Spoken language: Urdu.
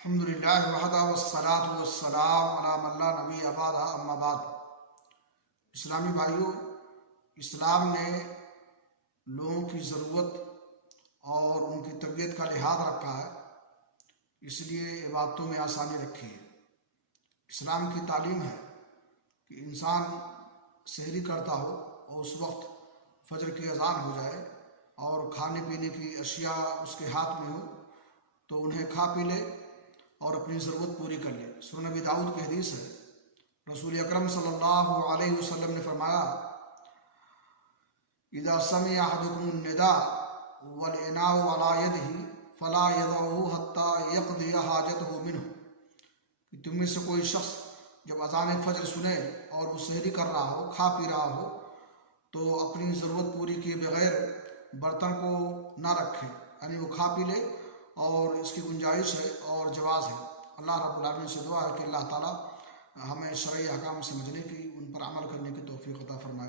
الحمدللہ وحدہ والصلاة والسلام علی من لا نبی بعدہ اما بعد۔ اسلامی بھائیوں، اسلام نے لوگوں کی ضرورت اور ان کی طبیعت کا لحاظ رکھا ہے، اس لیے عبادتوں میں آسانی رکھی ہے۔ اسلام کی تعلیم ہے کہ انسان سحری کرتا ہو اور اس وقت فجر کی اذان ہو جائے اور کھانے پینے کی اشیاء اس کے ہاتھ میں ہو تو انہیں کھا پی لے اور اپنی ضرورت پوری کر لے۔ سنن نبی داؤد کی حدیث ہے، رسول اکرم صلی اللہ علیہ وسلم نے فرمایا: اذا سمع احدکم النداء والاناء على يده فلا يدعه حتى يقضي حاجته منه، کہ تم میں سے کوئی شخص جب اذان فجر سنے اور وہ سحری کر رہا ہو، کھا پی رہا ہو، تو اپنی ضرورت پوری کیے بغیر برتن کو نہ رکھے، یعنی وہ کھا پی لے، اور اس کی گنجائش ہے اور جواز ہے۔ اللہ رب العالمین سے دعا ہے کہ اللہ تعالیٰ ہمیں شرعی احکام سمجھنے کی، ان پر عمل کرنے کی توفیق عطا فرمائے۔